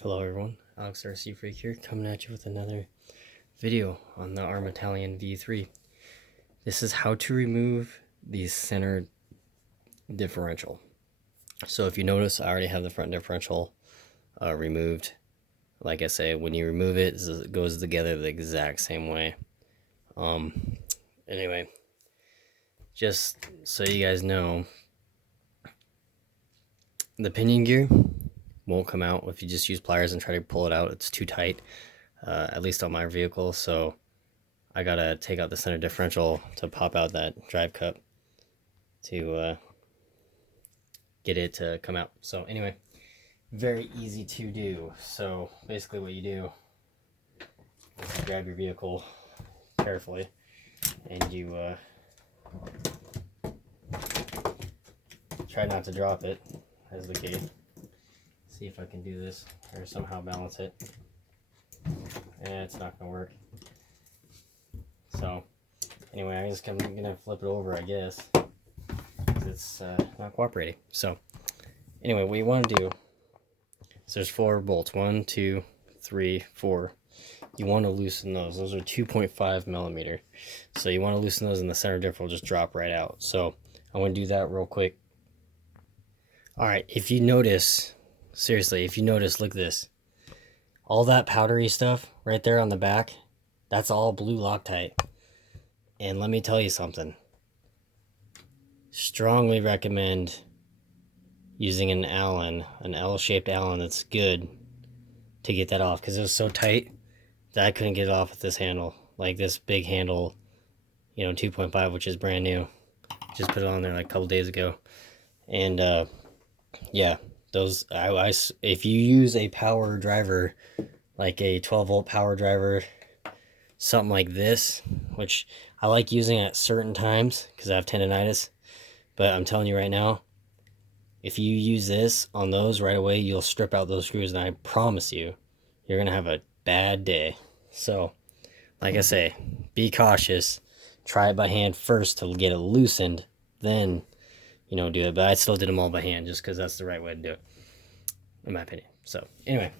Hello everyone, Alex RC Freak here, coming at you with another video on the Arrma Talion V3. This is how to remove the center differential. So if you notice, I already have the front differential removed. Like I say, when you remove it, it goes together the exact same way. Anyway, just so you guys know, the pinion gear won't come out if you just use pliers and try to pull it out. It's too tight, at least on my vehicle, so I gotta take out the center differential to pop out that drive cup to get it to come out. So anyway, very easy to do. So basically what you do is you grab your vehicle carefully and you try not to drop it as the case. See if I can do this or somehow balance it. It's not gonna work. So anyway, I'm gonna flip it over, I guess, because it's not cooperating. So anyway, what you want to do is there's 4 bolts, 1, 2, 3, 4. You want to loosen those. Those are 2.5 millimeter. So you want to loosen those, and the center diff will just drop right out. So I'm gonna do that real quick. All right, if you notice. Seriously, if you notice, look at this. All that powdery stuff right there on the back, that's all blue Loctite. And let me tell you something. Strongly recommend using an Allen, an L-shaped Allen that's good to get that off, because it was so tight that I couldn't get it off with this handle. Like this big handle, 2.5, which is brand new. Just put it on there like a couple days ago. And yeah. Those, if you use a power driver, like a 12-volt power driver, something like this, which I like using at certain times because I have tendonitis, but I'm telling you right now, if you use this on those right away, you'll strip out those screws, and I promise you, you're going to have a bad day. So, like I say, be cautious. Try it by hand first to get it loosened, then do it. But I still did them all by hand just because that's the right way to do it, in my opinion. So anyway,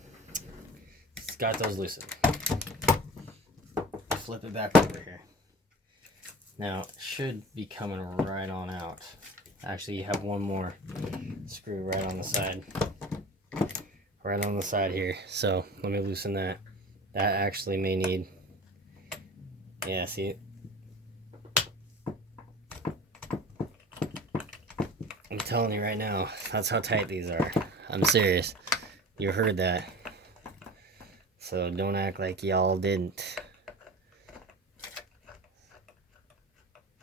it's got those loosened. Flip it back over here. Now it should be coming right on out. Actually, you have one more screw right on the side. Right on the side here. So let me loosen that. That actually may need, yeah, see it? I'm telling you right now, that's how tight these are. I'm serious. You heard that. So don't act like y'all didn't.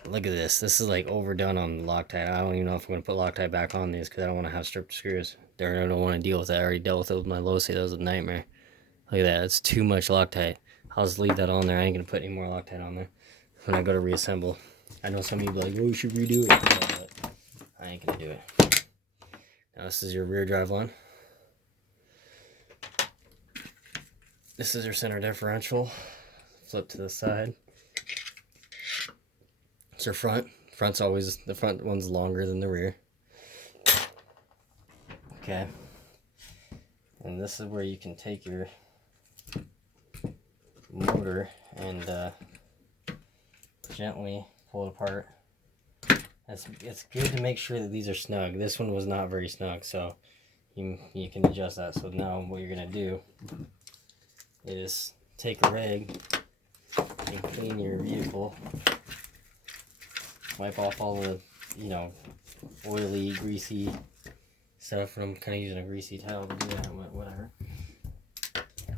Look at this. This is like overdone on Loctite. I don't even know if I'm going to put Loctite back on these because I don't want to have stripped screws. I don't want to deal with that. I already dealt with it with my Losi. That was a nightmare. Look at that. It's too much Loctite. I'll just leave that on there. I ain't going to put any more Loctite on there when I go to reassemble. I know some of you be like, oh, you should redo it. But I ain't going to do it. Now this is your rear drive line. This is your center differential. Flip to the side. It's your front. Front's always, the front one's longer than the rear. Okay. And this is where you can take your motor and gently pull it apart. It's good to make sure that these are snug. This one was not very snug, so you can adjust that. So now what you're going to do is take a rag and clean your vehicle. Wipe off all the, oily, greasy stuff. And I'm kind of using a greasy towel to do that, whatever.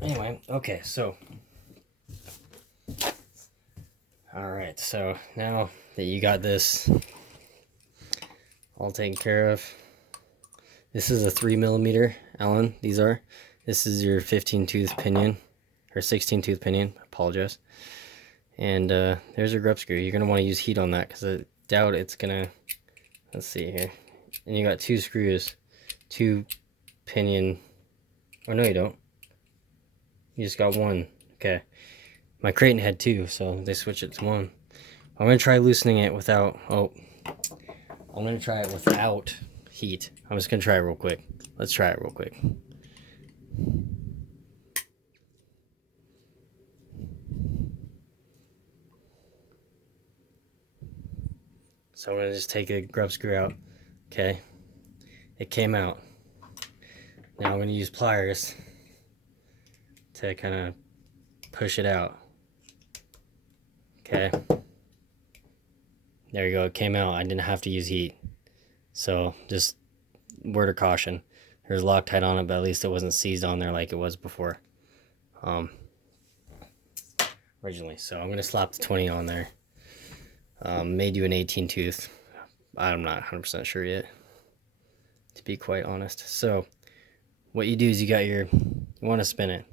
Anyway, okay, so. Alright, so now that you got this all taken care of, this is a 3 millimeter Allen. These are. This is your 15 tooth pinion, or 16 tooth pinion. I apologize. And there's your grub screw. You're going to want to use heat on that because I doubt it's going to, let's see here. And you got 2 screws, 2 pinion, oh no you don't. You just got 1. Okay. My Creighton had 2, so they switched it to 1. I'm going to try loosening it without, I'm going to try it without heat. I'm just going to try it real quick. Let's try it real quick. So I'm gonna just take a grub screw out. Okay, it came out. Now I'm gonna use pliers to kind of push it out. Okay, there you go, it came out. I didn't have to use heat. So just word of caution, there's Loctite on it, but at least it wasn't seized on there like it was before originally. So I'm gonna slap the 20 on there. May do an 18 tooth. I'm not 100% sure yet, to be quite honest. So what you do is you want to spin it.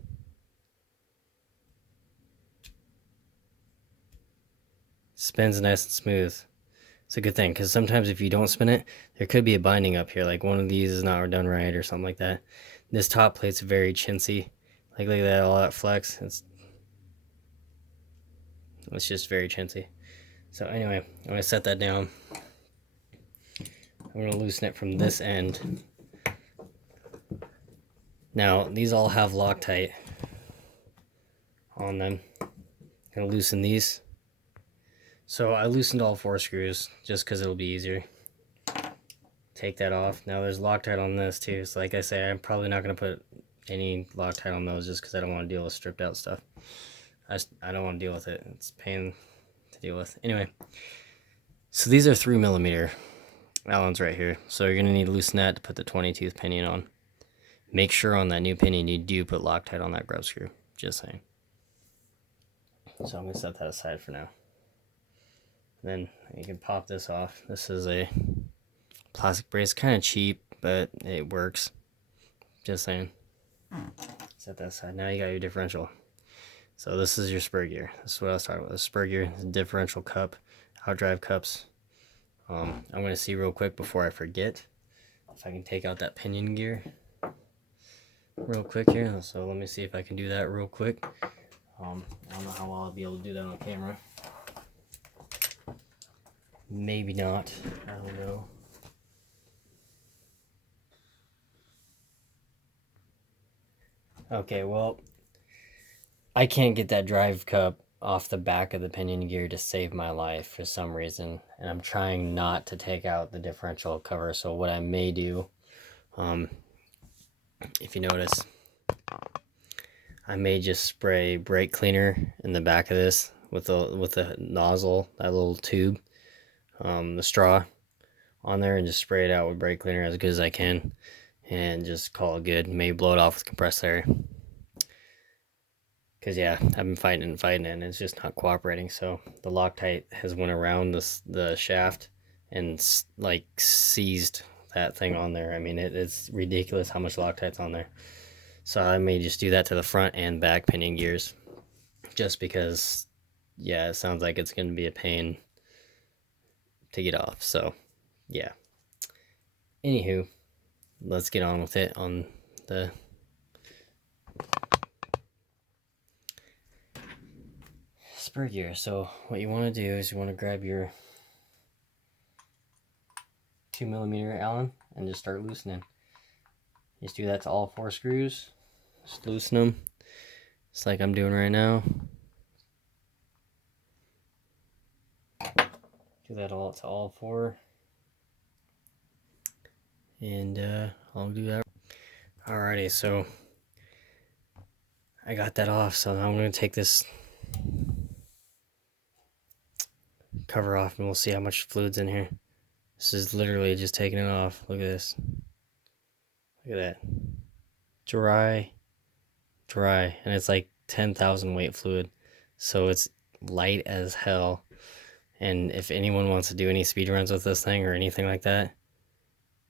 Spins nice and smooth. It's a good thing, because sometimes if you don't spin it, there could be a binding up here, like one of these is not done right or something like that. This top plate's very chintzy. Like, look at that, all that flex. It's just very chintzy. So anyway, I'm gonna set that down. I'm gonna loosen it from this end. Now these all have Loctite on them. I'm gonna loosen these. So I loosened all 4 screws just because it'll be easier. Take that off. Now there's Loctite on this too. So like I say, I'm probably not gonna put any Loctite on those just because I don't want to deal with stripped out stuff. I don't want to deal with it. It's a pain to deal with. Anyway, so these are 3mm Allens right here. So you're gonna need to loosen that to put the 20 tooth pinion on. Make sure on that new pinion you do put Loctite on that grub screw. Just saying. So I'm gonna set that aside for now. Then you can pop this off. This is a plastic brace, kind of cheap, but it works. Just saying. Set that aside. Now you got your differential. So this is your spur gear. This is what I was talking about. The spur gear, the differential cup, outdrive cups. I'm going to see real quick before I forget if I can take out that pinion gear real quick here. So let me see if I can do that real quick. I don't know how well I'll be able to do that on camera. Maybe not. I don't know. Okay, well, I can't get that drive cup off the back of the pinion gear to save my life for some reason, and I'm trying not to take out the differential cover. So what I may do, if you notice, I may just spray brake cleaner in the back of this with the nozzle, that little tube, the straw on there, and just spray it out with brake cleaner as good as I can, and just call it good. Maybe blow it off with compressed air. Because yeah, I've been fighting and it's just not cooperating. So the Loctite has went around the shaft and like seized that thing on there. I mean, it's ridiculous how much Loctite's on there. So I may just do that to the front and back pinion gears, just because, yeah, it sounds like it's going to be a pain to get off. So yeah. Anywho, let's get on with it on the spur gear. So what you want to do is you want to grab your 2mm Allen and just start loosening. Just do that to all 4 screws. Just loosen them, just like I'm doing right now. Do that all to all 4, and I'll do that. Alrighty, so I got that off. So now I'm going to take this cover off, and we'll see how much fluid's in here. This is literally just taking it off. Look at this. Look at that. Dry, and it's like 10,000 weight fluid, so it's light as hell. And if anyone wants to do any speed runs with this thing or anything like that,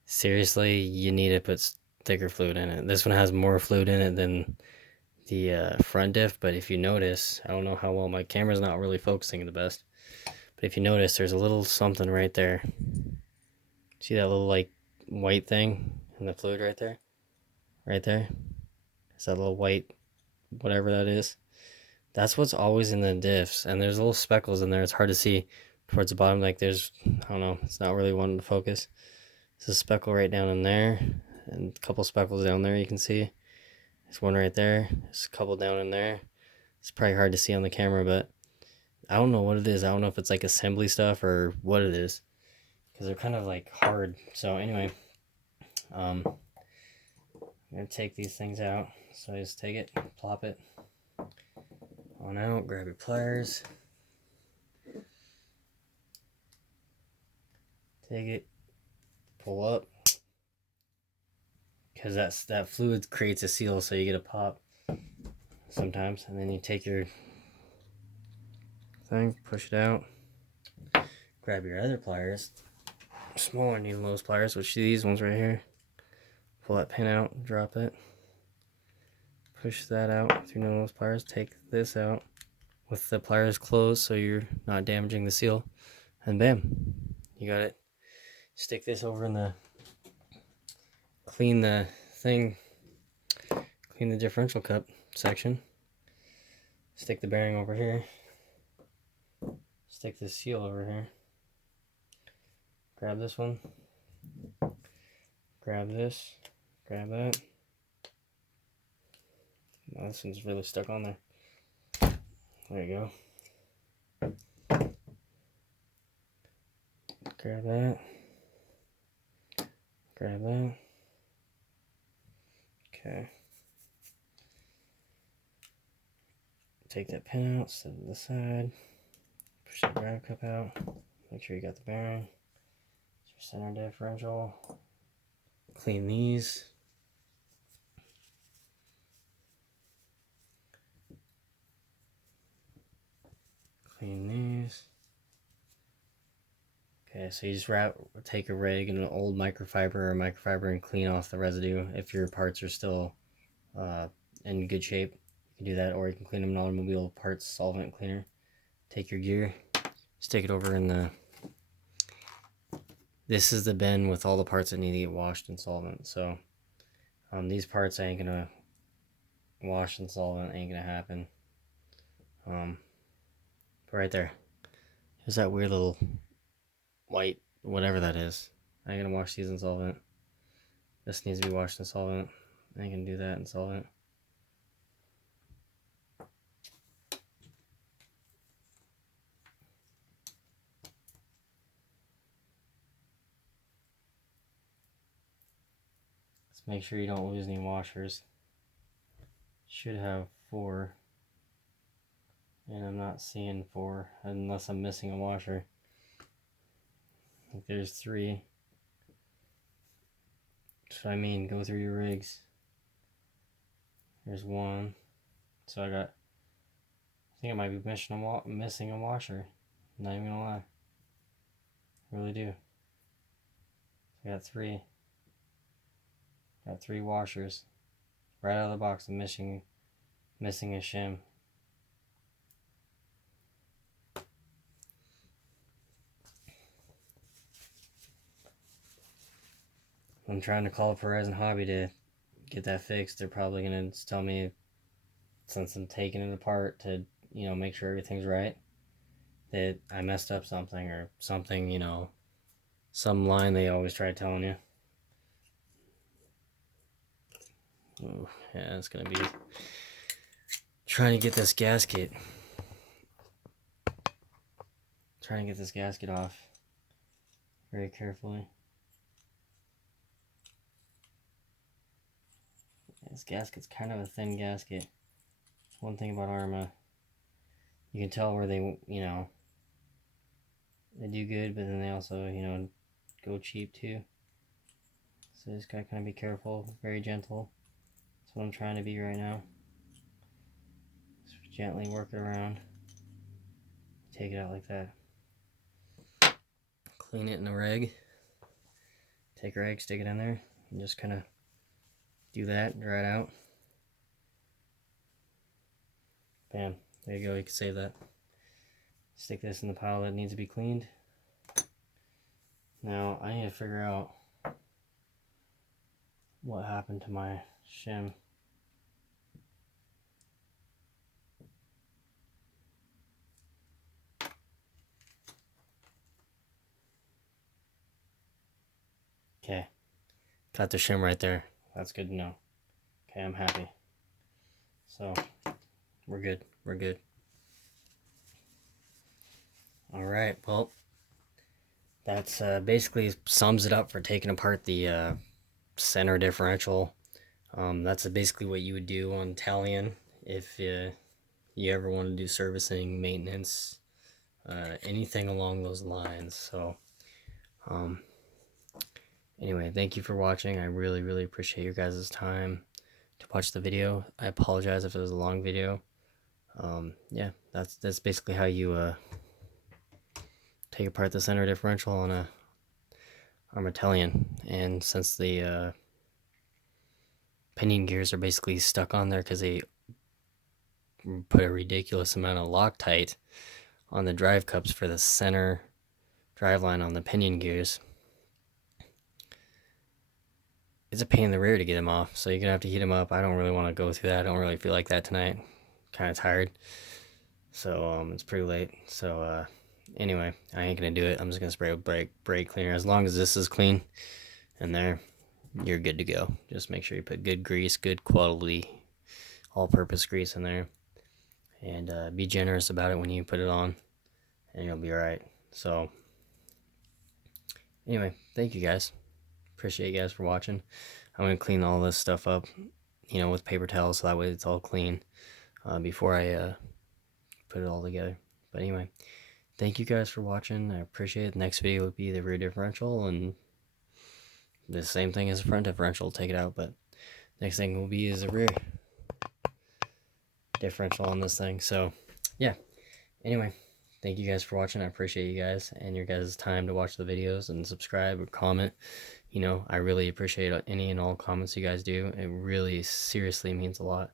seriously, you need to put thicker fluid in it. This one has more fluid in it than the front diff, but if you notice, I don't know how well, my camera's not really focusing the best, but if you notice, there's a little something right there. See that little like white thing in the fluid right there? Right there? It's that little white, whatever that is. That's what's always in the diffs, and there's little speckles in there. It's hard to see towards the bottom. Like there's, I don't know, it's not really wanting to focus. There's a speckle right down in there, and a couple speckles down there you can see. There's one right there. There's a couple down in there. It's probably hard to see on the camera, but I don't know what it is. I don't know if it's like assembly stuff or what it is. because they're kind of like hard. So anyway, I'm gonna take these things out. So I just take it, plop it on out, grab your pliers, take it, pull up, because that fluid creates a seal, so you get a pop sometimes. And then you take your thing, push it out, grab your other pliers, smaller needle-nose pliers, which these ones right here. Pull that pin out, drop it, push that out with your needle-nose pliers, take this out with the pliers closed so you're not damaging the seal, and bam, you got it. Stick this over in the, clean the thing, clean the differential cup section, stick the bearing over here, stick this seal over here, grab this one, grab this, grab that. Oh, this one's really stuck on there. There you go. Grab that. Grab that. Okay. Take that pin out, set it to the side. Push the grab cup out. Make sure you got the bearing. It's your center differential. Clean these. Clean these. Okay, so you just take a rag and an old microfiber and clean off the residue. If your parts are still in good shape, you can do that, or you can clean them in automobile parts solvent cleaner. Take your gear, stick it over in the, this is the bin with all the parts that need to get washed in solvent. So these parts ain't gonna wash in solvent, ain't gonna happen. But right there, there's that weird little white, whatever that is. I ain't gonna wash these in solvent. This needs to be washed in solvent. I ain't gonna do that in solvent. Let's make sure you don't lose any washers. Should have 4. And I'm not seeing 4 unless I'm missing a washer. I think there's 3. So I mean, go through your rigs. There's 1. So I think I might be missing a washer. I'm not even gonna lie. I really do. I got 3. Got 3 washers. Right out of the box, I'm missing a shim. I'm trying to call Perez and Hobby to get that fixed. They're probably gonna tell me, since I'm taking it apart to, make sure everything's right, that I messed up something or something, some line they always try telling you. Ooh, yeah, it's gonna be trying to get this gasket. Off very carefully. This gasket's kind of a thin gasket. One thing about Arrma, you can tell where they, they do good, but then they also, go cheap too. So just gotta kind of be careful, very gentle. That's what I'm trying to be right now. Just gently work it around. Take it out like that. Clean it in a rag. Take a rag, stick it in there, and just kind of do that, dry it out. Bam, there you go, you can save that. Stick this in the pile that needs to be cleaned. Now, I need to figure out what happened to my shim. Okay, got the shim right there. That's good to know. Okay, I'm happy. So, we're good. Alright, well, That's basically sums it up for taking apart the center differential. That's basically what you would do on talion if you ever want to do servicing, maintenance, anything along those lines. So, um, anyway, thank you for watching. I really, really appreciate your guys' time to watch the video. I apologize if it was a long video. Yeah, that's basically how you take apart the center differential on a Arrma talion. And since the pinion gears are basically stuck on there because they put a ridiculous amount of Loctite on the drive cups for the center drive line on the pinion gears, it's a pain in the rear to get them off, so you're gonna have to heat them up. I don't really want to go through that. I don't really feel like that tonight. Kind of tired, so it's pretty late. So anyway, I ain't gonna do it. I'm just gonna spray with brake cleaner. As long as this is clean in there, you're good to go. Just make sure you put good grease, good quality all-purpose grease in there, and be generous about it when you put it on, and you'll be all right. So anyway, thank you guys. Appreciate you guys for watching. I'm gonna clean all this stuff up, with paper towels, so that way it's all clean before I put it all together. But anyway, thank you guys for watching. I appreciate it. The next video will be the rear differential, and the same thing as the front differential. Take it out, but next thing will be is the rear differential on this thing. So yeah, anyway, thank you guys for watching. I appreciate you guys and your guys' time to watch the videos and subscribe or comment. I really appreciate any and all comments you guys do. It really seriously means a lot.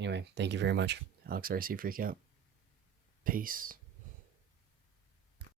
Anyway, thank you very much. Alex RC Freakout. Peace.